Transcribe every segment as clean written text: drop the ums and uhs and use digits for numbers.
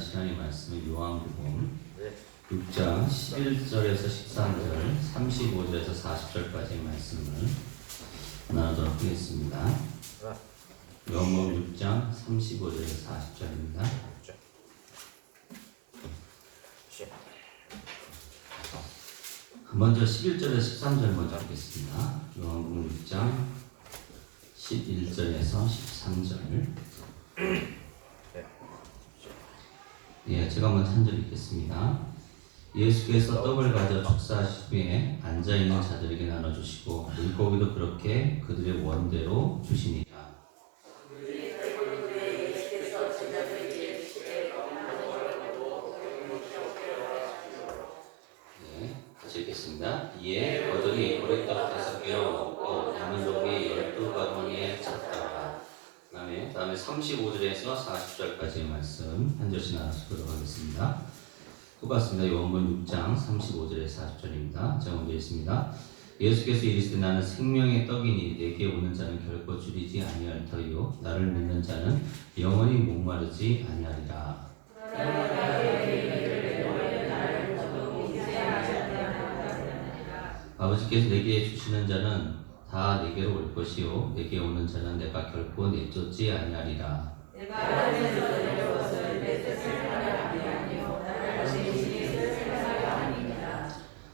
시간의 말씀은 요한복음 6장 11절에서 13절, 35절에서 40절까지의 말씀을 나누도록 하겠습니다. 요한복음 6장 35절에서 40절입니다. 먼저 11절에서 13절 먼저 보겠습니다. 요한복음 6장 11절에서 13절. 예, 제가 먼저 한 절 읽겠습니다. 예수께서 떡을 가져 축사하신 후에 앉아있는 자들에게 나눠주시고 물고기도 그렇게 그들의 원대로 주시니라. 네, 다시 읽겠습니다. 이에 거들이 보리떡 5개로 먹고 남은 고기 12가방에 찼더라. 다음에 35절에서 40절까지의 말씀 한 절씩 나누도록 하겠습니다. 똑같습니다. 요한복음 6장 35절에서 40절입니다. 제가 먼저 읽습니다. 예수께서 이르시되 나는 생명의 떡이니 내게 오는 자는 결코 줄이지 아니할 터이요 나를 믿는 자는 영원히 목마르지 아니하리라. 아버지께서 내게 주시는 자는 다 내게로 올 것이요 내게 오는 자는 내가 결코 내쫓지 아니하리라.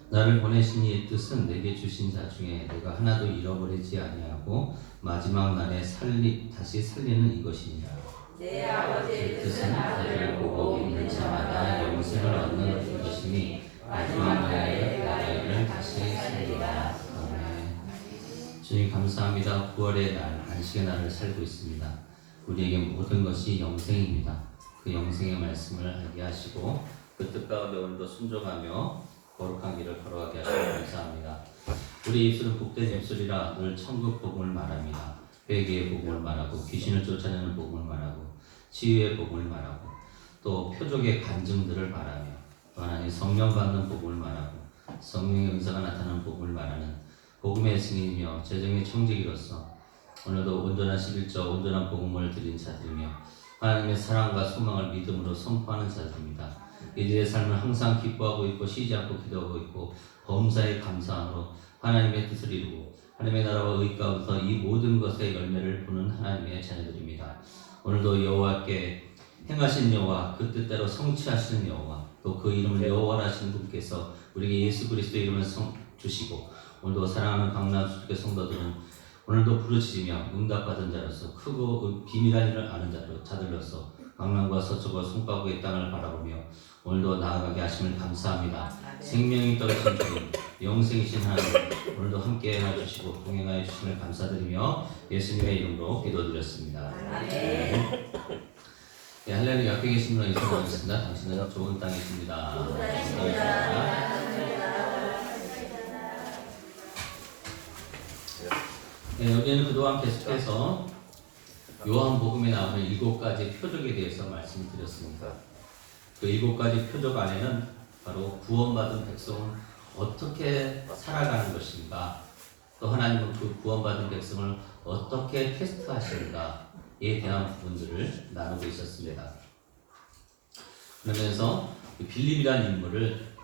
나를 보내신 이의 뜻은 내게 주신 자 중에 내가 하나도 잃어버리지 아니하고 마지막 날에 다시 살리는 이것이니라. 내 아버지의 뜻은 나를 보고 믿는 자마다 영생을 얻는 것이니 마지막 날에 나를 다시 살리라. 아멘. 주님 감사합니다. 9월의 날, 안식의 날을 살고 있습니다. 우리에게 모든 것이 영생입니다. 그 영생의 말씀을 알게 하시고 그 뜻 가운데 오늘도 순종하며 거룩한 길을 걸어가게 하시고 감사합니다. 우리 입술은 복된 입술이라 늘 천국 복음을 말합니다. 회개의 복음을 말하고 귀신을 쫓아내는 복음을 말하고 치유의 복음을 말하고 또 표적의 간증들을 말하며 또 하나님 성령 받는 복음을 말하고 성령의 은사가 나타나는 복음을 말하는 복음의 증인이며 재정의 청지기로서 오늘도 온전한 11조 온전한 복음을 드린 자들이며 하나님의 사랑과 소망을 믿음으로 선포하는 자들입니다. 이들의 삶을 항상 기뻐하고 있고 쉬지 않고 기도하고 있고 범사에 감사함으로 하나님의 뜻을 이루고 하나님의 나라와 의 가운데서 이 모든 것의 열매를 보는 하나님의 자녀들입니다. 오늘도 여호와께 행하신 여호와 그 뜻대로 성취하시는 여호와 또 그 이름을 여호와라시는 분께서 우리에게 예수 그리스도의 이름을 주시고 오늘도 사랑하는 강남수교 성도들은 오늘도 부르짖으며 응답받은 자로서 크고 비밀한 일을 아는 자들로서 강남과 서초과 송파구의 땅을 바라보며 오늘도 나아가게 하심을 감사합니다. 생명이 떨어진 주님, 영생이신 하나님, 오늘도 함께 해주시고 동행하여 주심을 감사드리며 예수님의 이름으로 기도드렸습니다. 네, 할렐루야. 앞에 계신 분은 인사드리겠습니다. 당신은 좋은 땅에 있습니다. 네, 우리는 그동안 계속해서 요한복음에 나오는 7가지 표적에 대해서 말씀을 드렸습니다. 그 7가지 표적 안에는 바로 구원받은 백성은 어떻게 살아가는 것인가, 또 하나님은 그 구원받은 백성을 어떻게 테스트하시는가에 대한 부분들을 나누고 있었습니다. 그러면서 빌립이라는 인물을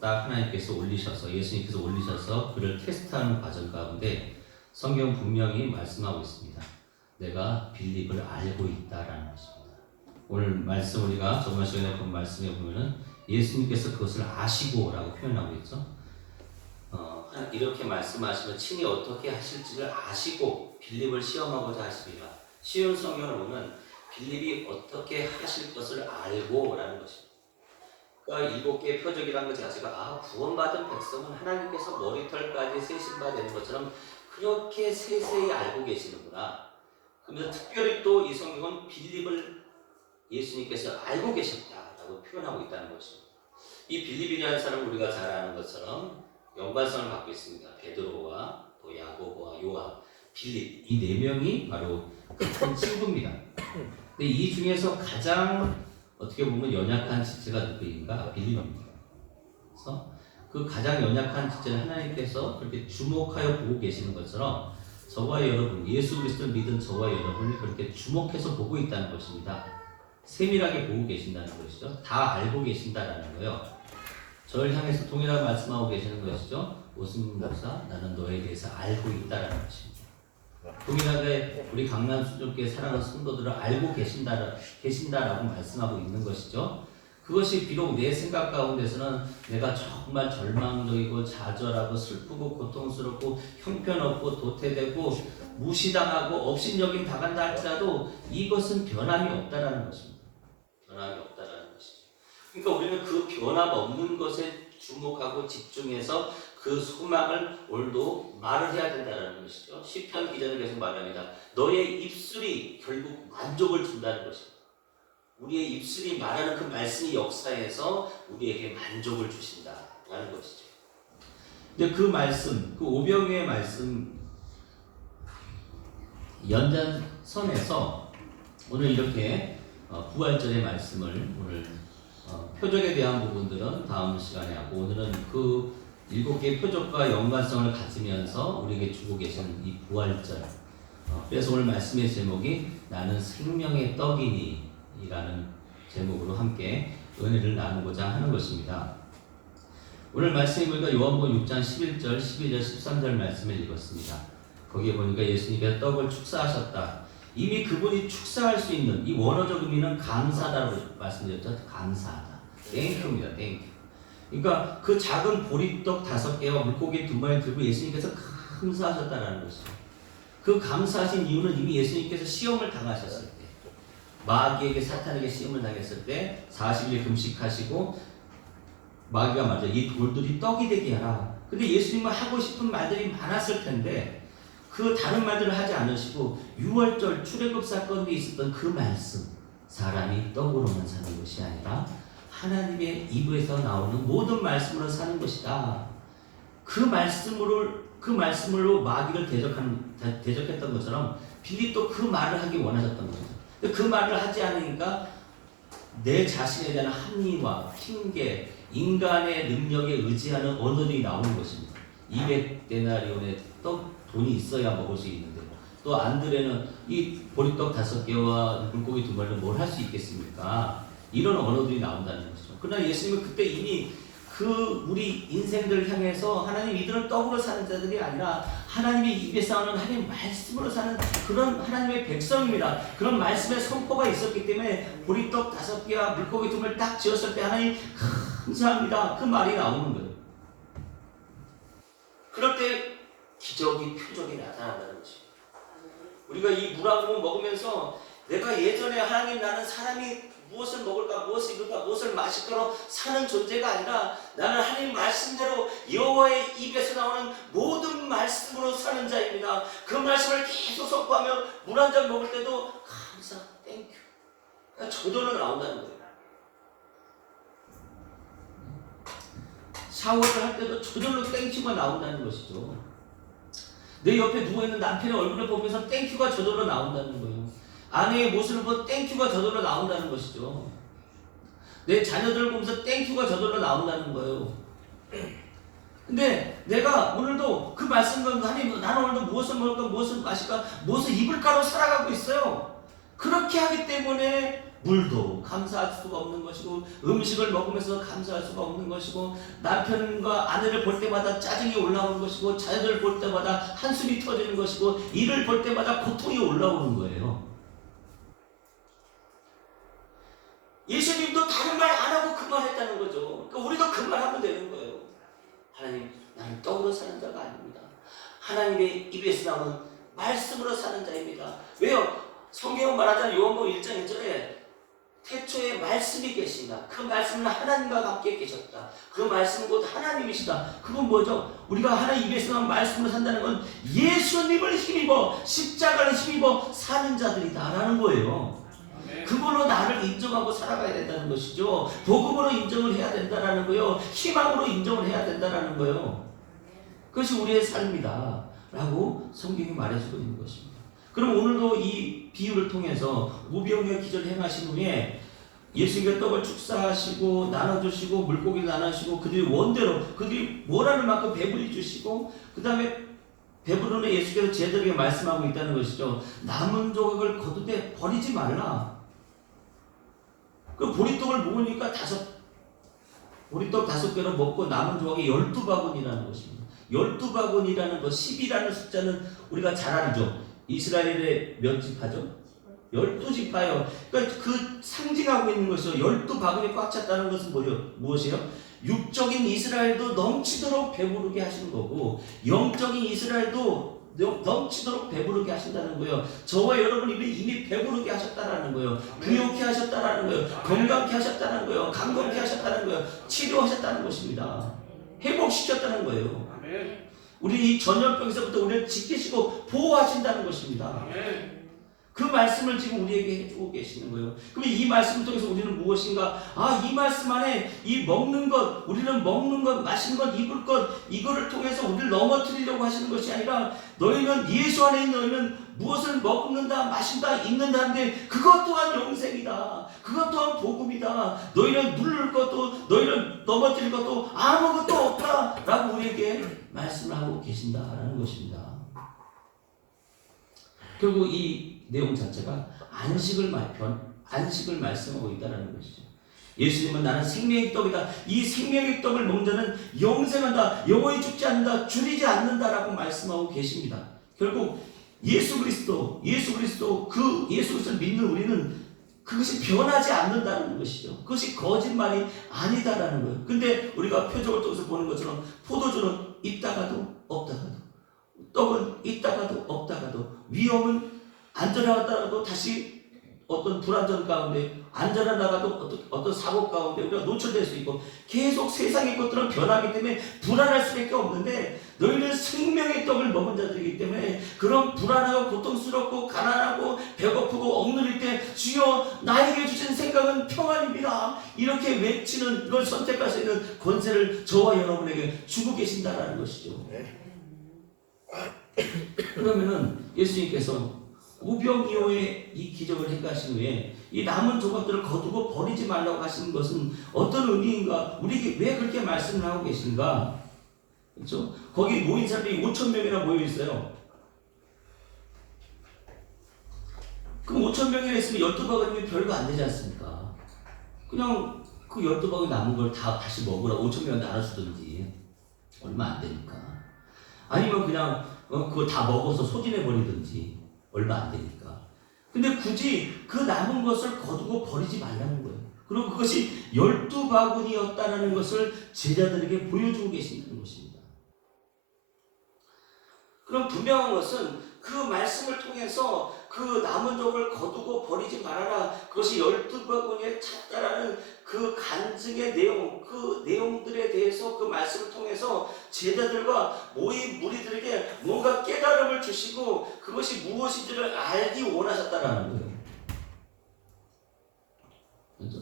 딱 하나님께서 올리셔서, 예수님께서 올리셔서 그를 테스트하는 과정 가운데 성경 분명히 말씀하고 있습니다. 내가 빌립을 알고 있다라는 것입니다. 오늘 말씀 우리가 저번 시간에 본 말씀에 보면은 예수님께서 그것을 아시고라고 표현하고 있죠. 이렇게 말씀하시면 친히 어떻게 하실지를 아시고 빌립을 시험하고자 하십니다. 쉬운 성경을 보면 빌립이 어떻게 하실 것을 알고라는 것입니다. 그러니까 7개의 표적이라는 것 자체가 구원받은 백성은 하나님께서 머리털까지 세신 바 되는 것처럼 그렇게 세세히 알고 계시는구나. 그러면서 특별히 또 이 성경은 빌립을 예수님께서 알고 계셨다라고 표현하고 있다는 것입니다. 이 빌립이라는 사람은 우리가 잘 아는 것처럼 연관성을 갖고 있습니다. 베드로와 또 야고보와 요한, 빌립 이 4명이 바로 같은 친구입니다. 근데 이 중에서 가장 어떻게 보면 연약한 지체가 누구인가? 빌립입니다. 그래서 그 가장 연약한 지체는 하나님께서 그렇게 주목하여 보고 계시는 것처럼 저와 여러분, 예수 그리스도를 믿은 저와 여러분을 그렇게 주목해서 보고 있다는 것입니다. 세밀하게 보고 계신다는 것이죠. 다 알고 계신다라는 거예요. 저를 향해서 동일하게 말씀하고 계시는 것이죠. 오승민 목사, 나는 너에 대해서 알고 있다라는 것입니다. 동일하게 우리 강남수족교회 사랑하는 성도들을 알고 계신다라고 말씀하고 있는 것이죠. 그것이 비록 내 생각 가운데서는 내가 정말 절망적이고 좌절하고 슬프고 고통스럽고 형편없고 도태되고 무시당하고 업신여김 당한다 할지라도 이것은 변함이 없다라는 것입니다. 변함이 없다라는 것이죠. 그러니까 우리는 그 변함없는 것에 주목하고 집중해서 그 소망을 오늘도 말을 해야 된다는 것이죠. 시편 기자는 계속 말합니다. 너의 입술이 결국 만족을 준다는 것입니다. 우리의 입술이 말하는 그 말씀이 역사에서 우리에게 만족을 주신다라는 것이죠. 근데 그 말씀, 그 오병이의 말씀 연장선에서 오늘 이렇게 부활절의 말씀을 오늘 표적에 대한 부분들은 다음 시간에 하고 오늘은 그 7개의 표적과 연관성을 가지면서 우리에게 주고 계신 이 부활절. 그래서 오늘 말씀의 제목이 나는 생명의 떡이니 이라는 제목으로 함께 은혜를 나누고자 하는 것입니다. 오늘 말씀이 보니까 요한복음 6장 11절, 12절, 13절 말씀을 읽었습니다. 거기에 보니까 예수님께서 떡을 축사하셨다. 이미 그분이 축사할 수 있는 이 원어적 의미는 감사다라고 말씀드렸죠. 감사하다. 땡큐입니다. 땡큐. 그러니까 그 작은 보리떡 5개와 물고기 2마리 들고 예수님께서 감사하셨다라는 것이죠. 그 감사하신 이유는 이미 예수님께서 시험을 당하셨을 때, 마귀에게 사탄에게 시험을 당했을 때 40일 금식하시고 마귀가 말이죠. 이 돌들이 떡이 되게 하라. 근데 예수님은 하고 싶은 말들이 많았을 텐데 그 다른 말들을 하지 않으시고 6월절 출애굽 사건에 있었던 그 말씀, 사람이 떡으로만 사는 것이 아니라 하나님의 입에서 나오는 모든 말씀으로 사는 것이다. 그 말씀으로 마귀를 대적했던 것처럼 빌립도 그 말을 하기 원하셨던 거죠. 그 말을 하지 않으니까 내 자신에 대한 합리화, 핑계, 인간의 능력에 의지하는 언어들이 나오는 것입니다. 200데나리온의 돈이 있어야 먹을 수 있는데 또 안드레는 이 보리떡 5개와 물고기 2마리는 뭘 할 수 있겠습니까? 이런 언어들이 나온다는 것이죠. 그러나 예수님은 그때 이미 그 우리 인생들을 향해서 하나님 이들은 떡으로 사는 자들이 아니라 하나님의 입에 싸우는 하나님 말씀으로 사는 그런 하나님의 백성입니다. 그런 말씀의 선포가 있었기 때문에 보리떡 5개와 물고기 2마리를 딱 지었을 때 하나님 감사합니다. 그 말이 나오는 거예요. 그럴 때 기적이 표적이 나타난다는 거죠. 우리가 이 물하고 먹으면서 내가 예전에 하나님 나는 사람이 무엇을 먹을까 무엇을 입을까 무엇을 마실까로 사는 존재가 아니라 나는 하나님 말씀대로 여호와의 입에서 나오는 모든 말씀으로 사는 자입니다. 그 말씀을 계속 선포하며 물 한 잔 먹을 때도 감사 땡큐 저절로 나온다는 거예요. 샤워를 할 때도 저절로 땡큐가 나온다는 것이죠. 내 옆에 누워있는 남편의 얼굴을 보면서 땡큐가 저절로 나온다는 거예요. 아내의 모습을 보면 땡큐가 저절로 나온다는 것이죠. 내 자녀들을 보면서 땡큐가 저절로 나온다는 거예요. 근데 내가 오늘도 그 말씀과 하나님 나는 오늘도 무엇을 먹을까 무엇을 마실까 무엇을 입을까로 살아가고 있어요. 그렇게 하기 때문에 물도 감사할 수가 없는 것이고 음식을 먹으면서 감사할 수가 없는 것이고 남편과 아내를 볼 때마다 짜증이 올라오는 것이고 자녀들을 볼 때마다 한숨이 터지는 것이고 일을 볼 때마다 고통이 올라오는 거예요. 예수님도 다른 말 안 하고 그 말 했다는 거죠. 그러니까 우리도 그 말 하면 되는 거예요. 하나님, 나는 떡으로 사는 자가 아닙니다. 하나님의 입에서 나오는 말씀으로 사는 자입니다. 왜요? 성경은 말하자면 요한복음 1장 1절에 태초에 말씀이 계신다. 그 말씀은 하나님과 함께 계셨다. 그 말씀은 곧 하나님이시다. 그건 뭐죠? 우리가 하나님 입에서 나온 말씀으로 산다는 건 예수님을 힘입어 십자가를 힘입어 사는 자들이다라는 거예요. 그걸로 나를 인정하고 살아가야 된다는 것이죠. 복음으로 인정을 해야 된다는 거예요. 희망으로 인정을 해야 된다는 거예요. 그것이 우리의 삶이다 라고 성경이 말해주고 있는 것입니다. 그럼 오늘도 이 비유를 통해서 우병이와 기적을 행하신 후에 예수님께서 떡을 축사하시고 나눠주시고 물고기를 나눠주시고 그들이 원대로 그들이 원하는 만큼 배불리 주시고 그 다음에 배부르는 예수께서 제자들에게 말씀하고 있다는 것이죠. 남은 조각을 거두되 버리지 말라. 그 보리떡을 먹으니까 보리떡 5개를 먹고 남은 조각이 12바구니라는 것입니다. 12바구니라는 것, 10이라는 숫자는 우리가 잘 알죠. 이스라엘의 몇 지파죠? 12지파요. 그러니까 그 상징하고 있는 것이요. 12바구니 꽉 찼다는 것은 무엇이에요? 육적인 이스라엘도 넘치도록 배부르게 하시는 거고, 영적인 이스라엘도 넘치도록 배부르게 하신다는 거예요. 저와 여러분이 이미 배부르게 하셨다라는 거예요. 부욕케 하셨다라는 거예요. 건강케 하셨다는 거예요. 강건케 하셨다는 거예요. 치료하셨다는 것입니다. 회복시켰다는 거예요. 우리 이 전염병에서부터 우리를 지키시고 보호하신다는 것입니다. 그 말씀을 지금 우리에게 해주고 계시는 거예요. 그럼 이 말씀을 통해서 우리는 무엇인가? 이 말씀 안에 이 먹는 것, 우리는 먹는 것, 마시는 것, 입을 것, 이거를 통해서 우리를 넘어뜨리려고 하시는 것이 아니라, 너희는 예수 안에 있는 너희는 무엇을 먹는다, 마신다, 입는다 하는데 그것 또한 영생이다. 그것 또한 복음이다. 너희는 누를 것도, 너희는 넘어뜨릴 것도 아무것도 없다 라고 우리에게 말씀을 하고 계신다라는 것입니다. 결국 이 내용 자체가 안식을 말씀하고 있다는 것이죠. 예수님은 나는 생명의 떡이다. 이 생명의 떡을 먹는 자는 영생한다. 영원히 죽지 않는다. 줄이지 않는다라고 말씀하고 계십니다. 결국 예수 그리스도 그 예수 그리스도를 믿는 우리는 그것이 변하지 않는다는 것이죠. 그것이 거짓말이 아니다라는 거예요. 근데 우리가 표적을 통해서 보는 것처럼 포도주는 있다가도 없다가도, 떡은 있다가도 없다가도, 위험은 안전하다가도 다시 어떤 불안전 가운데, 안전하다가도 어떤 사고 가운데 우리가 노출될 수 있고, 계속 세상의 것들은 변하기 때문에 불안할 수밖에 없는데, 너희는 생명의 떡을 먹은 자들이기 때문에 그런 불안하고 고통스럽고 가난하고 배고프고 억누릴 때 주여 나에게 주신 생각은 평안입니다, 이렇게 외치는, 이걸 선택할 수 있는 권세를 저와 여러분에게 주고 계신다라는 것이죠. 그러면은 예수님께서 우병이어의 이 기적을 행하신 후에 이 남은 조각들을 거두고 버리지 말라고 하시는 것은 어떤 의미인가? 우리에게 왜 그렇게 말씀을 하고 계신가? 그렇죠? 거기 모인 사람이 5,000명이나 모여 있어요. 그럼 5,000명이나 있으면 12바구니면 별거 안 되지 않습니까? 그냥 그 12바구니 남은 걸 다시 먹으라 5,000명한테 나눠주든지, 얼마 안 되니까. 아니면 그냥 그거 다 먹어서 소진해 버리든지, 얼마 안 되니까. 근데 굳이 그 남은 것을 거두고 버리지 말라는 거예요. 그리고 그것이 12바구니였다는 것을 제자들에게 보여주고 계신다는 것입니다. 그럼 분명한 것은 그 말씀을 통해서 그 남은 족을 거두고 버리지 말아라, 그것이 12바구니에 찼다라는 그 간증의 내용, 그 내용들에 대해서 그 말씀을 통해서 제자들과 모인 무리들에게 뭔가 깨달음을 주시고 그것이 무엇인지를 알기 원하셨다라는 거예요. 그렇죠?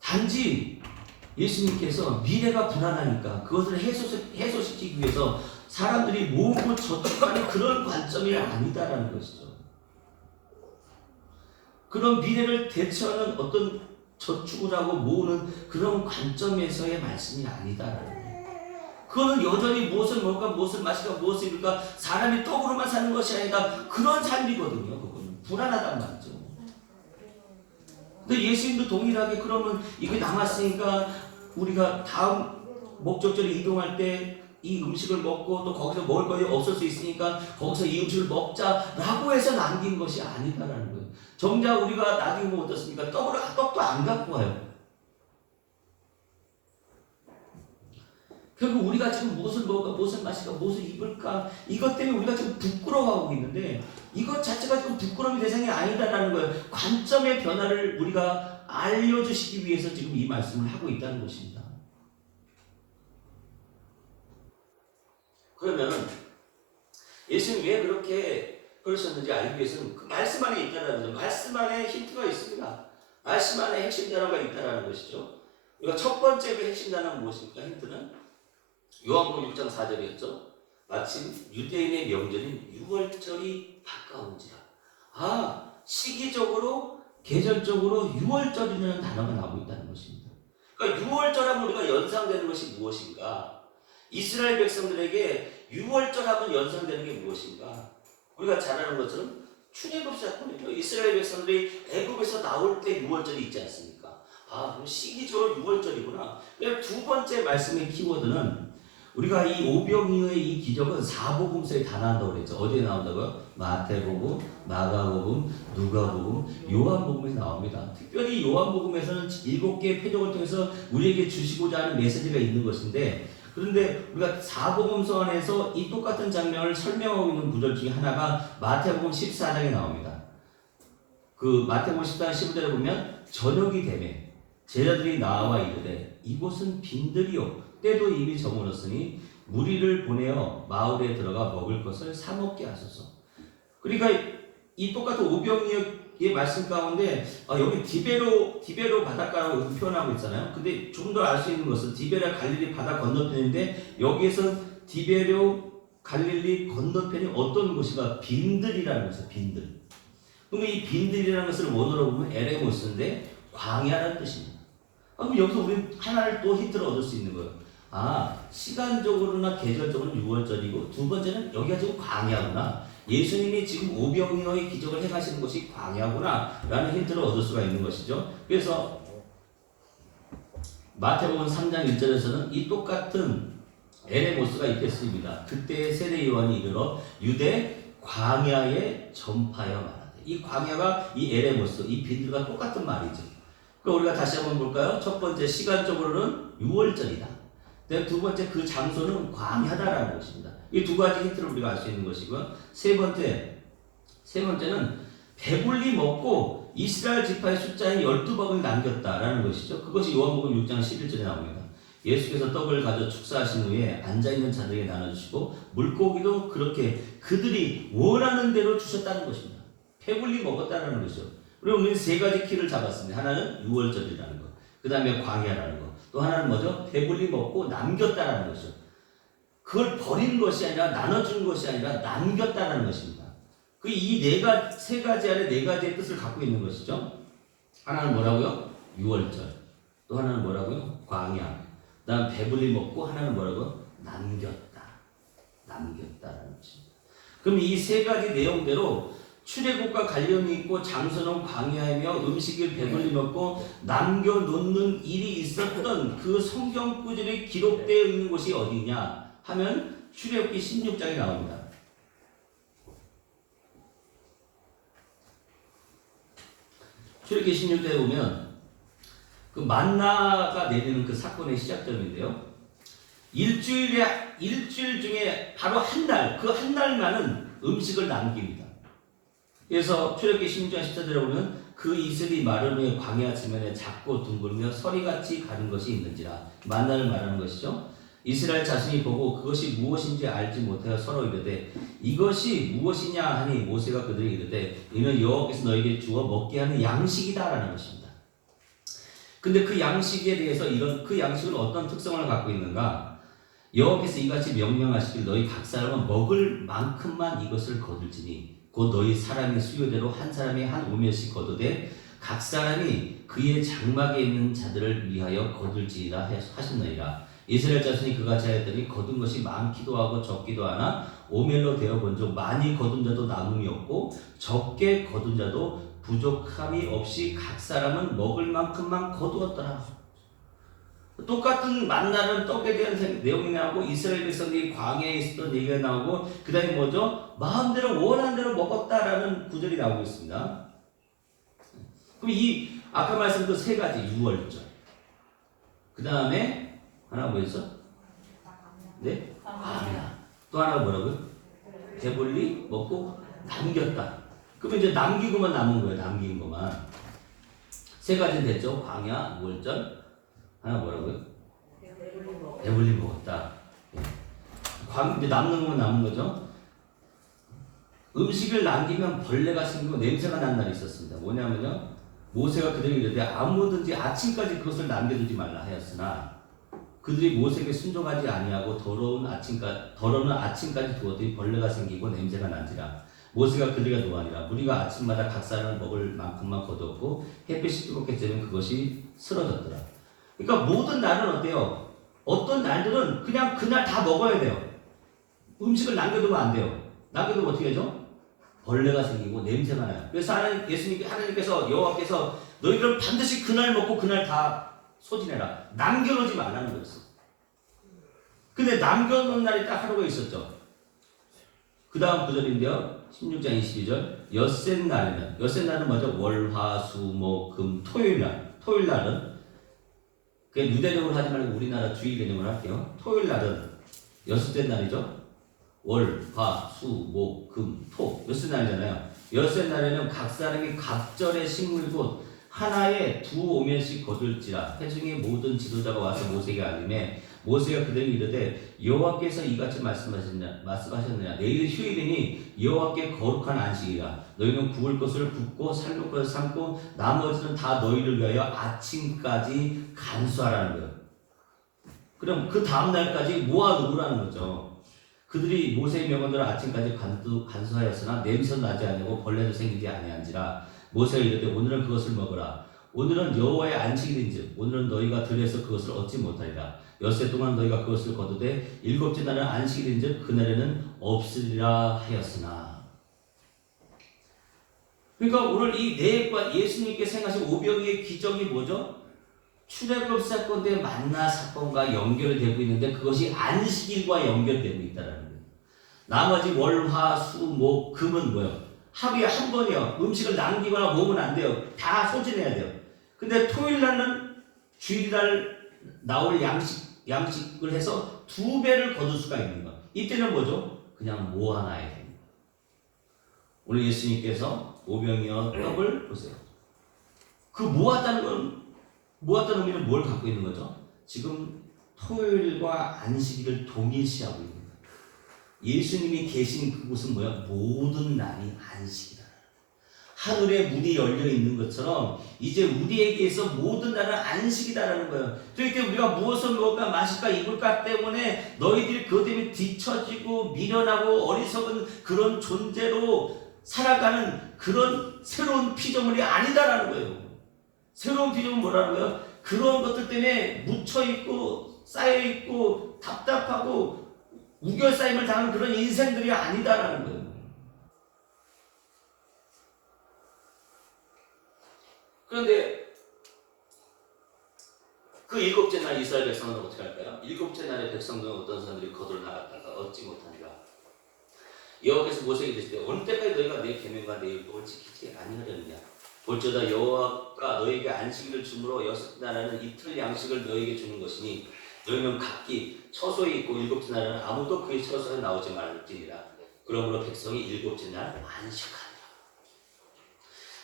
단지 예수님께서 미래가 불안하니까 그것을 해소시키기 위해서 사람들이 모으고 저축하는 그런 관점이 아니다라는 것이죠. 그런 미래를 대처하는 어떤 저축을 하고 모으는 그런 관점에서의 말씀이 아니다라는 거예요. 그거는 여전히 무엇을 먹을까, 무엇을 마실까, 무엇을 입을까, 사람이 떡으로만 사는 것이 아니다, 그런 삶이거든요. 그거는 불안하단 말이죠. 근데 예수님도 동일하게 그러면 이게 남았으니까 우리가 다음 목적지로 이동할 때 이 음식을 먹고 또 거기서 먹을 것이 없을 수 있으니까 거기서 이 음식을 먹자라고 해서 남긴 것이 아니다라는 거예요. 정작 우리가 나중에 어떻습니까? 떡도 안 갖고 와요. 결국 우리가 지금 무엇을 먹을까, 무엇을 마실까, 무엇을 입을까, 이것 때문에 우리가 지금 부끄러워하고 있는데 이것 자체가 지금 부끄러움의 대상이 아니다라는 거예요. 관점의 변화를 우리가 알려주시기 위해서 지금 이 말씀을 하고 있다는 것입니다. 그러면 예수님이 왜 그렇게 그러셨는지 알기 위해서는 그 말씀 안에 있다는 거죠. 말씀 안에 힌트가 있습니다. 말씀 안에 핵심 단어가 있다는 것이죠. 우리가 첫 번째 그 핵심 단어는 무엇입니까? 힌트는 요한복음 6장 4절이었죠. 마침 유대인의 명절인 6월절이 가까운지라. 시기적으로 계절적으로 6월절이라는 단어가 나오고 있다는 것입니다. 그러니까 6월절하면 우리가 연상되는 것이 무엇인가? 이스라엘 백성들에게 6월절하면 연상되는 게 무엇인가? 우리가 잘 아는 것처럼 출애굽 사건이죠. 이스라엘 백성들이 애굽에서 나올 때 6월절이 있지 않습니까? 시기적으로 6월절이구나. 두 번째 말씀의 키워드는 우리가 이 오병이어의 이 기적은 사복음서에 다 나온다고 그랬죠. 어디에 나온다고요? 마태복음, 마가복음, 누가복음, 요한복음에 나옵니다. 특별히 요한복음에서는 7개의 표적을 통해서 우리에게 주시고자 하는 메시지가 있는 것인데, 그런데 우리가 사복음서 안에서 이 똑같은 장면을 설명하고 있는 구절 중에 하나가 마태복음 14장에 나옵니다. 그 마태복음 14장 15절에 보면 저녁이 되매 제자들이 나와 이르되 이곳은 빈들이요 때도 이미 저물었으니 무리를 보내어 마을에 들어가 먹을 것을 사 먹게 하소서. 그러니까 이 똑같은 오병이어의 말씀 가운데 여기 디베로 바닷가라고 표현하고 있잖아요. 근데 좀 더 알 수 있는 것은 디베라 갈릴리 바다 건너편인데 여기에서 디베로 갈릴리 건너편이 어떤 곳이가 빈들이라는 것이에요. 빈들. 그러면 이 빈들이라는 것을 원어로 보면 에레모스인데 광야라는 뜻입니다. 그럼 여기서 우리는 하나를 또 힌트를 얻을 수 있는 거예요. 시간적으로나 계절적으로는 6월절이고 두 번째는 여기가 지금 광야구나. 예수님이 지금 오병이어의 기적을 행하시는 것이 광야구나 라는 힌트를 얻을 수가 있는 것이죠. 그래서 마태복음 3장 1절에서는 이 똑같은 에레모스가 있겠습니다. 그때 세례 요한이 이르러 유대 광야에 전파하여 말하되, 이 광야가 이 에레모스, 이 빈들과 똑같은 말이죠. 그럼 우리가 다시 한번 볼까요? 첫 번째, 시간적으로는 6월절이다. 두 번째, 그 장소는 광야다라는 것입니다. 이 두 가지 힌트를 우리가 알 수 있는 것이고요. 세 번째는 배불리 먹고 이스라엘 지파의 숫자에 12법을 남겼다라는 것이죠. 그것이 요한복음 6장 11절에 나옵니다. 예수께서 떡을 가져 축사하신 후에 앉아있는 자들에게 나눠주시고 물고기도 그렇게 그들이 원하는 대로 주셨다는 것입니다. 배불리 먹었다는 것이죠. 그리고 우리는 세 가지 키를 잡았습니다. 하나는 6월절이라는 것, 그 다음에 광야라는 것, 또 하나는 뭐죠? 배불리 먹고 남겼다라는 것이죠. 그걸 버린 것이 아니라 나눠준 것이 아니라 남겼다라는 것입니다. 그 이 세 가지 안에 네 가지의 뜻을 갖고 있는 것이죠. 하나는 뭐라고요? 6월절. 또 하나는 뭐라고요? 광야. 그 다음 배불리 먹고 하나는 뭐라고요? 남겼다. 남겼다라는 것입니다. 그럼 이 세 가지 내용대로 출애굽과 관련이 있고 장소는 광야이며 음식을 배불리 먹고 남겨놓는 일이 있었던 그 성경 구절이 기록되어 있는 곳이 어디냐 하면 출애굽기 16장에 나옵니다. 출애굽기 16장에 보면 그 만나가 내리는 그 사건의 시작점인데요. 일주일 중에 바로 한 날, 그 한 날만은 음식을 남깁니다. 그래서 출애굽기 16장 14절에 보면 그 이슬이 마른 후에 광야 지면에 작고 둥글며 서리같이 가는 것이 있는지라. 만나를 말하는 것이죠. 이스라엘 자신이 보고 그것이 무엇인지 알지 못하여 서로 이르되 이것이 무엇이냐 하니 모세가 그들에게 이르되 이는 여호와께서 너에게 주어 먹게 하는 양식이다라는 것입니다. 근데 그 양식에 대해서 그 양식은 어떤 특성을 갖고 있는가? 여호와께서 이같이 명령하시길 너희 각 사람은 먹을 만큼만 이것을 거둘지니 곧 너희 사람의 수요대로 한 사람이 한 오멜씩 거두되 각 사람이 그의 장막에 있는 자들을 위하여 거둘지라 하셨느니라. 이스라엘 자손이 그같이 하였더니 거둔 것이 많기도 하고 적기도 하나 오멜로 되어 본 적 많이 거둔 자도 남음이 없고 적게 거둔 자도 부족함이 없이 각 사람은 먹을 만큼만 거두었더라. 똑같은 만나는 떡에 대한 내용이 나오고 이스라엘 백성들이 광야에 있었던 얘기가 나오고 그 다음에 뭐죠? 마음대로 원하는 대로 먹었다라는 구절이 나오고 있습니다. 그럼 이 아까 말씀드린 세 가지 6월절 그 다음에 하나 뭐였어? 네? 광야. 또 하나 뭐라고요? 배불리 먹고 남겼다. 그러면 이제 남기고만 남은 거예요. 남긴 것만. 세 가지 됐죠? 광야, 6월절. 하나 뭐라고요? 배불리 먹었다. 이제 남는 것만 남은 거죠. 음식을 남기면 벌레가 생기고 냄새가 난 날이 있었습니다. 뭐냐면요. 모세가 그들에게 이르되 아무든지 아침까지 그것을 남겨두지 말라 하였으나 그들이 모세에게 순종하지 아니하고 더러운 아침까지 두었더니 벌레가 생기고 냄새가 난지라. 모세가 그들에게 노하니라. 우리가 아침마다 각 사람을 먹을 만큼만 거두었고 햇빛이 뜨겁게 쬐면 그것이 쓰러졌더라. 그러니까 모든 날은 어때요? 어떤 날들은 그냥 그날 다 먹어야 돼요. 음식을 남겨두면 안 돼요. 남겨두면 어떻게 하죠? 벌레가 생기고 냄새가 나요. 그래서 하나님께서 여호와께서 너희들은 반드시 그날 먹고 그날 다 소진해라. 남겨놓지 말라는 거였어. 근데 남겨놓은 날이 딱 하루가 있었죠. 그 다음 구절인데요. 16장 22절. 엿새날은 뭐죠? 월, 화, 수, 목, 금, 토요일날. 토요일날은 그게 유대적으로 하지 말고 우리나라 주의 개념으로 할게요. 토요일날은 엿새 날이죠. 월, 화, 수, 목, 금, 토. 엿새 날이잖아요. 엿새 날에는 각 사람이 각절의 식물곧 하나에 두 오면씩 거둘지라. 회중의 모든 지도자가 와서 모세에게 알림해 모세가 그들에게 이르되 여호와께서 이같이 말씀하셨느냐 내일 휴일이니 여호와께 거룩한 안식이라. 너희는 구울 것을 굽고 삶을 것을 삶고 나머지는 다 너희를 위하여 아침까지 간수하라는 거예요. 그럼 그 다음 날까지 모아두라는 거죠. 그들이 모세의 명령대로 아침까지 간수하였으나 냄새 나지 아니하고 벌레도 생기지 아니한지라. 모세가 이르되 오늘은 그것을 먹으라. 오늘은 여호와의 안식일인즉 오늘은 너희가 들에서 그것을 얻지 못하리라. 엿새 동안 너희가 그것을 거두되 일곱째 날은 안식일인즉 그날에는 없으리라 하였으나. 그러니까 오늘 이 내과 예수님께 행하신 오병이의 기적이 뭐죠? 출애굽 사건 때 만나 사건과 연결되고 있는데 그것이 안식일과 연결되고 있다는 거예요. 나머지 월, 화, 수, 목, 금은 뭐예요? 하루에 한 번이요. 음식을 남기거나 먹으면 안 돼요. 다 소진해야 돼요. 근데 토요일 날은 주일날 나올 양식을 해서 2배를 거둘 수가 있는 거. 이때는 뭐죠? 그냥 모아놔야 됩니다. 오늘 예수님께서 오병이어 떡을 보세요. 그 모았다는 의미는 뭘 갖고 있는 거죠? 지금 토요일과 안식일을 동일시하고 있는 거예요. 예수님이 계신 그곳은 뭐야? 모든 날이 안식이다. 하늘에 문이 열려 있는 것처럼 이제 우리에게서 모든 날은 안식이다라는 거예요. 그러니까 우리가 무엇을 먹을까 마실까 입을까 때문에 너희들이 그것 때문에 뒤처지고 미련하고 어리석은 그런 존재로 살아가는 그런 새로운 피조물이 아니다라는 거예요. 새로운 피조물은 뭐라는 거예요? 그런 것들 때문에 묻혀있고 쌓여있고 답답하고 우겨싸임을 당하는 그런 인생들이 아니다라는 거예요. 그런데 그 일곱째 날 이스라엘 백성은 어떻게 할까요? 일곱째 날에 백성들은 어떤 사람들이 거둘 나갔다가 얻지 못하니라. 여호와께서 모세에게 이르시되 어느 때까지 너희가 내 계명과 내 율법을 지키지 아니하려느냐. 볼지어다 여호와가 너희에게 안식일을 주므로 여섯 날에는 이틀 양식을 너희에게 주는 것이니 너희는 각기 처소에 있고 일곱째 날에는 아무도 그의 처소에 나오지 말지니라. 그러므로 백성이 일곱째 날 안식하니라.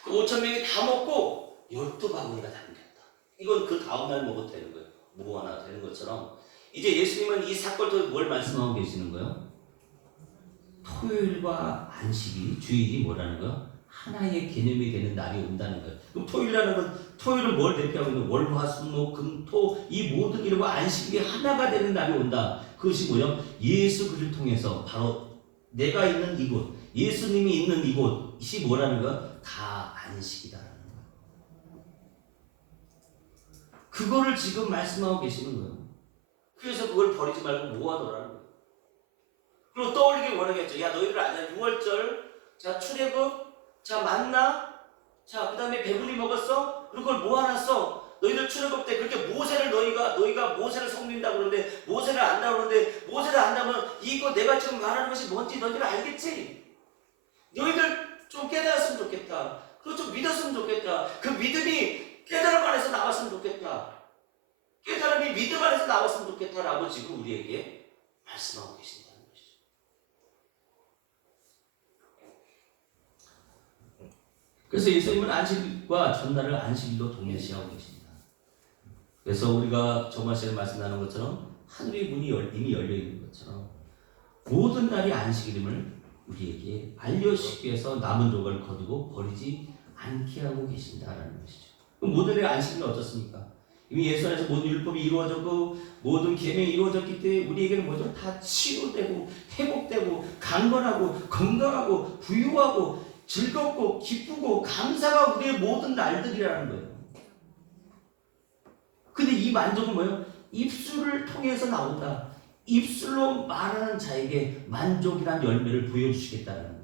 그 5,000명이 다 먹고 12바구니가 담겼다. 이건 그 다음날 먹어도 되는 거예요. 모아놔도 되는 것처럼 이제 예수님은 이 사건을 통해 뭘 말씀하고 계시는 거예요? 토요일과 안식이 주일이 뭐라는 거예요? 하나의 개념이 되는 날이 온다는 거예요. 그럼 토요일이라는 건 토요일은 뭘 대표하고 있는 월, 화, 수, 목, 금, 토 이 모든 일과 안식이 하나가 되는 날이 온다. 그것이 뭐죠? 예수 그리스도를 통해서 바로 내가 있는 이곳, 예수님이 있는 이곳이 뭐라는 거야? 다 안식이다라는 거예요. 그거를 지금 말씀하고 계시는 거예요. 그래서 그걸 버리지 말고 모아둬라는 거예요. 그리고 떠올리기 원하겠죠. 야 너희들 아냐 6월절, 자 출애굽, 자 만나, 자 그 다음에 배불리 먹었어? 그리고 그걸 모아놨어. 너희들 출애굽 때 그렇게 모세를 너희가 모세를 섬긴다고 그러는데 모세를 안다고 그러는데 모세를 안다면 이거 내가 지금 말하는 것이 뭔지 너희들 알겠지? 너희들 좀 깨달았으면 좋겠다. 그리고 좀 믿었으면 좋겠다. 그 믿음이 깨달음 안에서 나왔으면 좋겠다. 깨달음이 믿음 안에서 나왔으면 좋겠다라고 지금 우리에게 말씀하고 계신다는 것이죠. 그래서 예수님은 안식일과 전날을 안식일로 동일시하고 계십니다. 그래서 우리가 정말 시간에 말씀 나눈 것처럼 하늘의 문이 이미 열려 있는 것처럼 모든 날이 안식일임을 우리에게 알려주시기 위해서 남은 조각을 거두고 버리지 않게 하고 계신다라는 것이죠. 그럼 모든 날의 안식일은 어떻습니까? 이미 예수 안에서 모든 율법이 이루어졌고 모든 계명이 이루어졌기 때문에 우리에게는 뭐죠? 다 치유되고 회복되고 강건하고 건강하고 부유하고 즐겁고 기쁘고 감사가 우리의 모든 날들이라는 거예요. 근데 이 만족은 뭐예요? 입술을 통해서 나온다. 입술로 말하는 자에게 만족이란 열매를 보여주시겠다는 거예요.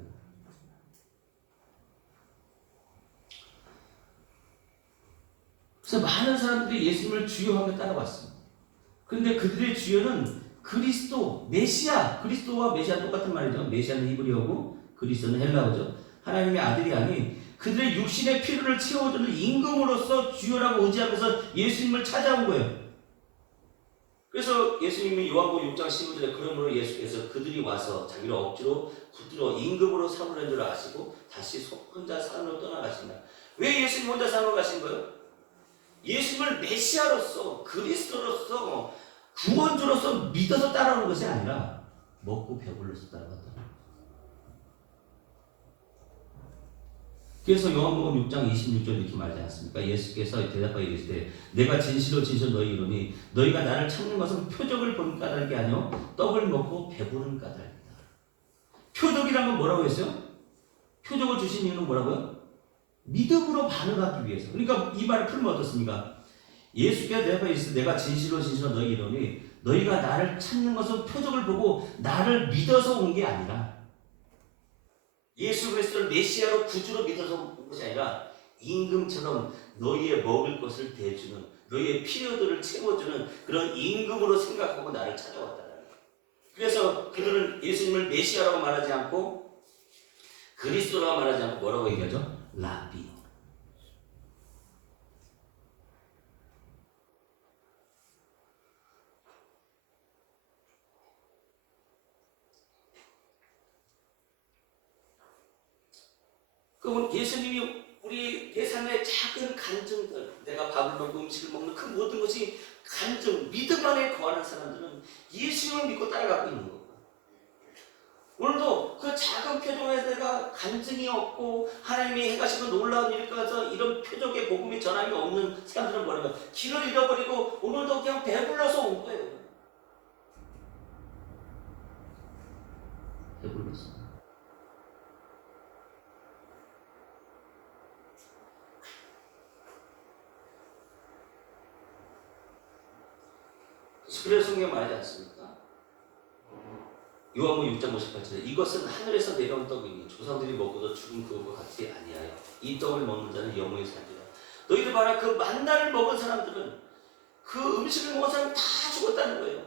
그래서 많은 사람들이 예수님을 주여하며 따라왔습니다. 그런데 그들의 주여는 그리스도, 메시아, 그리스도와 메시아 똑같은 말이죠. 메시아는 히브리어고 그리스도는 헬라어죠. 하나님의 아들이 아닌 그들의 육신의 필요를 채워주는 임금으로서 주여라고 의지하면서 예수님을 찾아온 거예요. 그래서 예수님이 요한복음 6장 15절에 그러므로 예수께서 그들이 와서 자기를 억지로 붙들어 임금으로 삼으려는 줄 아시고 다시 혼자 산으로 떠나가신다. 왜 예수님 혼자 산으로 가신 거예요? 예수님을 메시아로서 그리스도로서 구원주로서 믿어서 따라오는 것이 아니라 먹고 배불러서 따라갔다. 그래서 요한복음 6장 26절 이렇게 말하지 않습니까? 예수께서 대답하여 이르시되 내가 진실로 진실로 너희 이르니 너희가 나를 찾는 것은 표적을 본 까닭이 아니요 떡을 먹고 배부른 까닭이다. 표적이란 건 뭐라고 했어요? 표적을 주신 이유는 뭐라고요? 믿음으로 반응하기 위해서. 그러니까 이 말을 풀면 어떻습니까? 예수께서 대답하여 이르시되 내가 진실로 진실로 너희 이르니 너희가 나를 찾는 것은 표적을 보고 나를 믿어서 온 게 아니라 예수 그리스도를 메시아로 구주로 믿어서 온 것이 아니라 임금처럼 너희의 먹을 것을 대주는 너희의 필요들을 채워주는 그런 임금으로 생각하고 나를 찾아왔다는 거예요. 그래서 그들은 예수님을 메시아라고 말하지 않고 그리스도라고 말하지 않고 뭐라고 얘기하죠? 라비. 그럼 예수님이 우리 내 삶의 작은 간증들, 내가 밥을 먹고 음식을 먹는 그 모든 것이 간증, 믿음 안에 거하는 사람들은 예수님을 믿고 따라가고 있는 거고, 오늘도 그 작은 표적에서 내가 간증이 없고 하나님이 행하시는 놀라운 일을 가서 이런 표적의 복음이 전함이 없는 사람들은 뭐냐면 길을 잃어버리고 오늘도 그냥 배불러서 온 거예요. 배불러서. 그래서 성경 말하지 않습니까? 요한복음 6장 58절에 이것은 하늘에서 내려온 떡이니 조상들이 먹고도 죽은 그것과 같이 아니하여 이 떡을 먹는 자는 영원히 살리라. 너희들 봐라, 그 만나를 먹은 사람들은 그 음식을 먹은 사람은 다 죽었다는 거예요.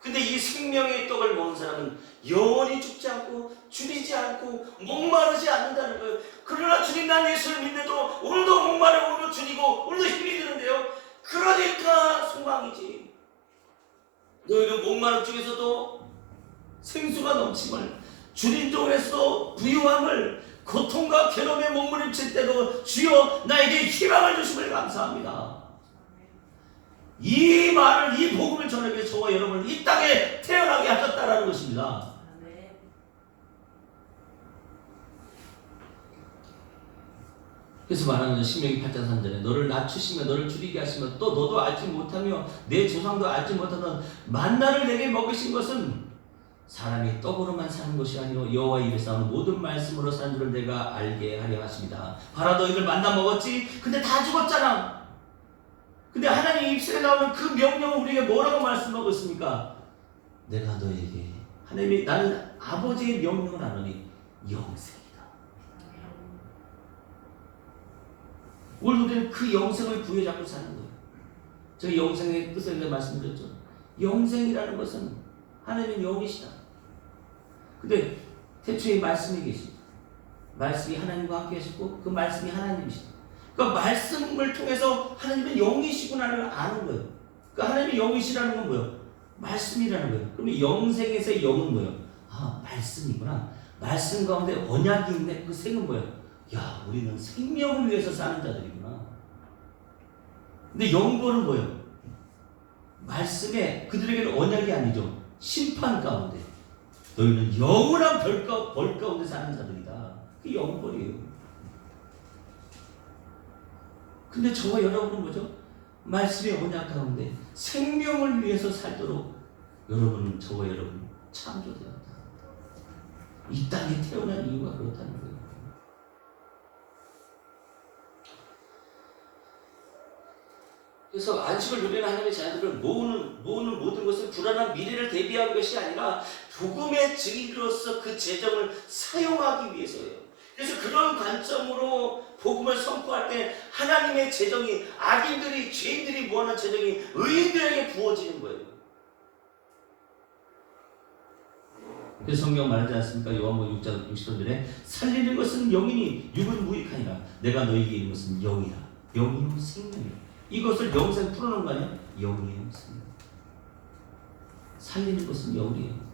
근데 이 생명의 떡을 먹는 사람은 영원히 죽지 않고 줄이지 않고 목마르지 않는다는 거예요. 그러나 주님 난 예수를 믿는데도 오늘도 목마르고 오늘도 줄이고 오늘도 힘이 드는데요. 그러니까 소망이지. 너희는 목마름 중에서도 생수가 넘침을, 줄인 종에서 부유함을, 고통과 괴로움에 몸부림칠 때도 주여 나에게 희망을 주심을 감사합니다. 이 말을, 이 복음을 전하기 위해 저와 여러분을 이 땅에 태어나게 하셨다라는 것입니다. 그래서 말하는 신명기 8장 3절에 너를 낮추시며 너를 줄이게 하시며 또 너도 알지 못하며 내 조상도 알지 못하던 만나를 내게 먹으신 것은 사람이 떡으로만 사는 것이 아니요 여호와 입에서 나오는 모든 말씀으로 사는 줄을 내가 알게 하려 하십니다. 봐라, 너희들 만나 먹었지? 근데 다 죽었잖아. 근데 하나님 입술에 나오는 그 명령을 우리에게 뭐라고 말씀하고 있습니까? 내가 너에게, 하나님이 나는 아버지의 명령을 하노니 영생. 오늘 우리는 그 영생을 부여잡고 사는 거예요. 저희 영생의 뜻을 말씀드렸죠. 영생이라는 것은 하나님은 영이시다. 근데 태초에 말씀이 계십니다. 말씀이 하나님과 함께 하시고 그 말씀이 하나님이시다. 그러니까 말씀을 통해서 하나님은 영이시구나를 아는 거예요. 그러니까 하나님이 영이시라는 건 뭐예요? 말씀이라는 거예요. 그러면 영생에서의 영은 뭐예요? 아, 말씀이구나. 말씀 가운데 언약이 있네. 그 생은 뭐예요? 야, 우리는 생명을 위해서 사는 자들이구나. 근데 영벌은 뭐예요? 말씀에 그들에게는 언약이 아니죠. 심판 가운데. 너희는 영원한 벌 가운데 사는 자들이다. 그게 영벌이에요. 근데 저와 여러분은 뭐죠? 말씀의 언약 가운데 생명을 위해서 살도록 여러분은, 저와 여러분 창조되었다. 이 땅에 태어난 이유가 그렇다는 거예요. 그래서 안식을 누리는 하나님의 자녀들을 모으는 모든 것은 불안한 미래를 대비하는 것이 아니라 복음의 증인으로서 그 재정을 사용하기 위해서예요. 그래서 그런 관점으로 복음을 선포할 때 하나님의 재정이 악인들이 죄인들이 모아놓은 재정이 의인들에게 부어지는 거예요. 그래서 성경 말하지 않습니까? 요한복음 6장 60절에 살리는 것은 영이니 육은 무익하니라. 내가 너희에게 이른 것은 영이라. 영이요 생명이라. 이것을 영생 풀어놓은 거 아니야? 영이요 생명. 살리는 것은 영이에요.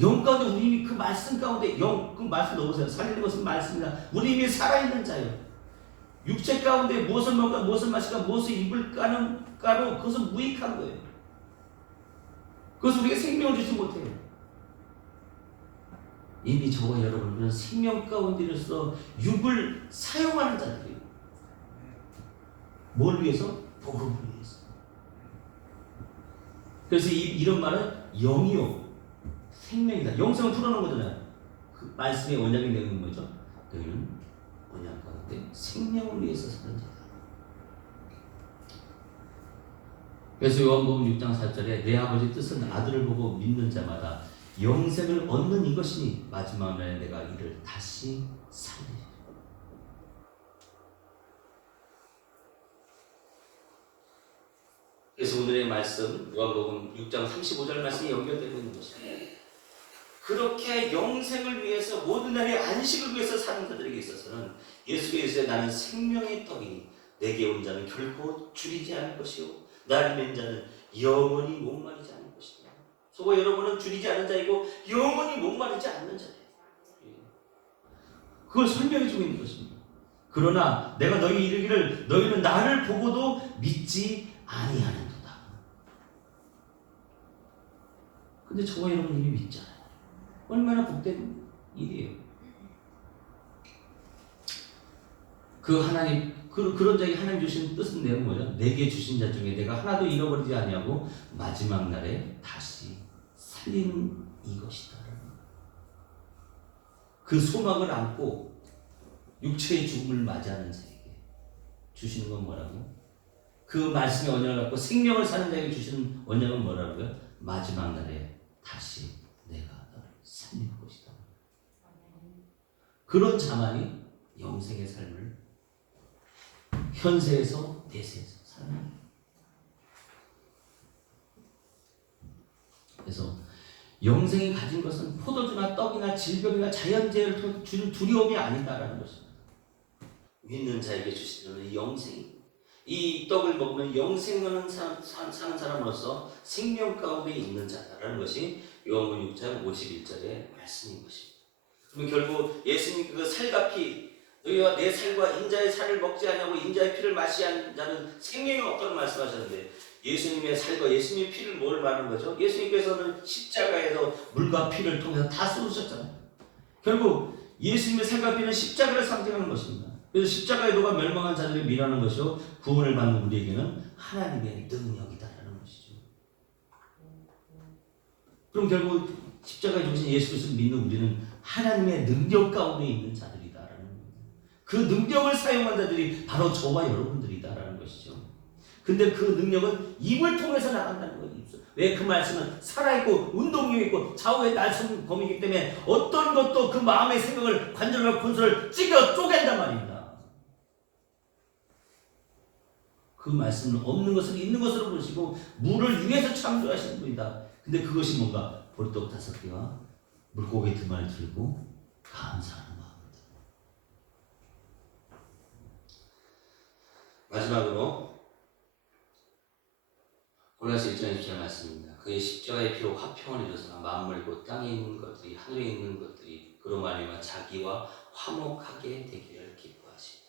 영 가운데 우리 이미 그 말씀 가운데 그 말씀 넣으세요. 살리는 것은 말씀이다. 우리 이미 살아있는 자예요. 육체 가운데 무엇을 먹을까 무엇을 마실까 무엇을 입을까는 그것은 무익한 거예요. 그것은 우리가 생명을 주지 못해요. 이미 저와 여러분들은 생명 가운데로서 육을 사용하는 자들이에요. 뭘 위해서? 복음을 위해서. 그래서 이런 말은 영이요 생명이다. 영생을 풀어놓은 거잖아요. 그 말씀의 원약이 되는 거죠. 너희는 언약 가운데 생명을 위해서 사는 자다. 그래서 요한복음 6장 4절에 내 아버지 뜻은 아들을 보고 믿는 자마다 영생을 얻는 이것이니 마지막 날에 내가 이를 다시 살리리라. 그래서 오늘의 말씀 요한복음 6장 35절 말씀이 연결되고 있는 것입니다. 그렇게 영생을 위해서 모든 날의 안식을 위해서 사는 자들에게 있어서는 예수께서 나는 생명의 떡이니 내게 온 자는 결코 줄이지 않을 것이요 나를 믿는 자는 영원히 목마르지 않을 것이다. 저와 여러분은 줄이지 않은 자이고 영원히 목마르지 않는 자예요. 그걸 설명해 주고 있는 것입니다. 그러나 내가 너희 이르기를 너희는 나를 보고도 믿지 아니하는도다. 근데 저와 여러분은 이미 믿잖아요. 얼마나 복된 일이에요. 그 하나님 그런 자에게 하나님 주신 뜻은 내용 뭐죠? 내게 주신 자 중에 내가 하나도 잃어버리지 아니하고 마지막 날에 다시 살리는 이것이다. 그 소망을 안고 육체의 죽음을 맞이하는 자에게 주시는 건 뭐라고? 그 말씀의 언약을 갖고 생명을 사는 자에게 주시는 언약은 뭐라고요? 마지막 날에 다시 내가 너를 살릴 것이다. 그런 자만이 영생의 삶을 현세에서 내세에서 사는 거예요. 그래서 영생이 가진 것은 포도주나 떡이나 질병이나 자연재해를 주는 두려움이 아니다라는 것입니다. 믿는 자에게 주시는 이 영생이 이 떡을 먹으면 영생하는 사는 사람으로서 생명 가운데 있는 자다라는 것이 요한복음 6장 51절의 말씀인 것입니다. 그러면 결국 예수님 그 살과 피 너희와 내 살과 인자의 살을 먹지 아니하고 인자의 피를 마시지 않는 자는 생명이 없다고 말씀하셨는데 예수님의 살과 예수님의 피를 뭘 말하는 거죠? 예수님께서는 십자가에서 물과 피를 통해서 다 쏟으셨잖아요. 결국 예수님의 살과 피는 십자가를 상징하는 것입니다. 그래서 십자가의 도가 멸망한 자들을 미라는 것이요 구원을 받는 우리에게는 하나님의 능력이다라는 것이죠. 그럼 결국 십자가에 죽으신 예수 그리스도를 믿는 우리는 하나님의 능력 가운데 있는 자들이다라는 겁니다. 그 능력을 사용한 자들이 바로 저와 여러분들이다라는 것이죠. 근데 그 능력은 입을 통해서 나간다는 거예요. 왜? 그 말씀은 살아있고 운동력이 있고 좌우의 날선 검이기 때문에 어떤 것도 그 마음의 생각을 관절과 군수를 찢어 쪼갠단 말입니다. 그 말씀은 없는 것을 있는 것으로 보시고 물을 위해서 창조하신 분이다. 근데 그것이 뭔가 보리떡 5개와 물고기 2마리 들고 감사하는 마음이다. 마지막으로 골로새 1장 20절 말씀입니다. 그의 십자가의 피로 화평을 이루사 만물 곧 땅에 있는 것들이 하늘에 있는 것들이 그로 말미암아 자기와 화목하게 되기를 기뻐하시니라.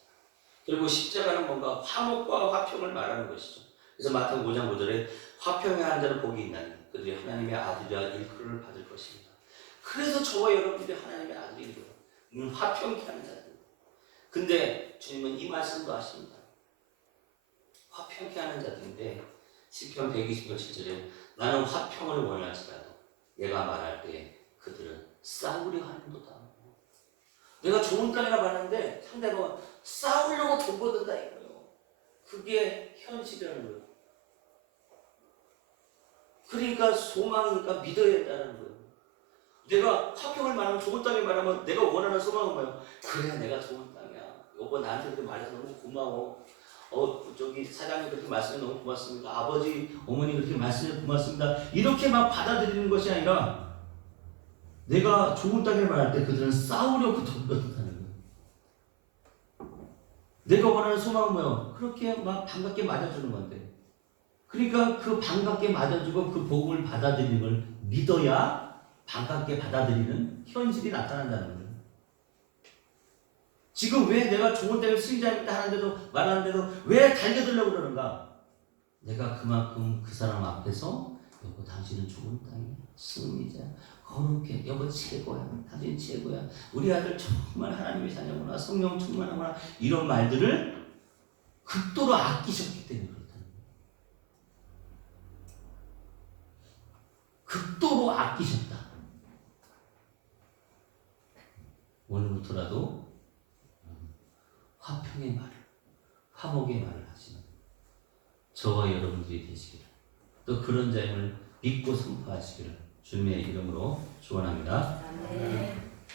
그리고 십자가는 뭔가 화목과 화평을 말하는 것이죠. 그래서 마태복음 5장 5절에 화평의 한 자는 복이 있나니 그들이 하나님의 아들이라 일컬음을 받을 것입니다. 그래서 저와 여러분들이 하나님의 아들이고요. 화평케 하는 자들. 근데 주님은 이 말씀도 하십니다. 화평케 하는 자들인데 시편 120편 7절에 나는 화평을 원할지라도 내가 말할 때 그들은 싸우려 하는도다. 내가 좋은 땅이라 말하는데 상대방은 싸우려고 돈거든다 이거예요. 그게 현실이라는 거예요. 그러니까 소망이니까 믿어야 된다는 거예요. 내가 화평을 말하면 좋은 땅을 말하면 내가 원하는 소망은 뭐예요? 그래 내가 좋은 땅이야. 여보 나한테 그렇게 말해서 너무 고마워. 저기 사장님 그렇게 말씀해 너무 고맙습니다. 아버지 어머니 그렇게 말씀해 고맙습니다. 이렇게 막 받아들이는 것이 아니라 내가 좋은 땅을 말할 때 그들은 싸우려고 덤볐다는 거예요. 내가 원하는 소망은 뭐예요? 그렇게 막 반갑게 맞아주는 건데. 그러니까 그 반갑게 맞아주고 그 복음을 받아들이는 걸 믿어야 반갑게 받아들이는 현실이 나타난다는 거예요. 지금 왜 내가 좋은 땅을 승리자입니다 하는데도 말하는데도 왜 달려들려고 그러는가? 내가 그만큼 그 사람 앞에서 여보 당신은 좋은 땅이야. 승리자. 거룩해. 여보 최고야. 당신 최고야. 우리 아들 정말 하나님의 자녀구나. 성령 충만하구나. 이런 말들을 극도로 아끼셨기 때문에 그렇다는 거예요. 극도로 아끼셨다. 오늘부터라도 화평의 말을, 화목의 말을 하시는 저와 여러분들이 되시기를, 또 그런 자임을 믿고 선포하시기를 주님의 이름으로 축원합니다. 네.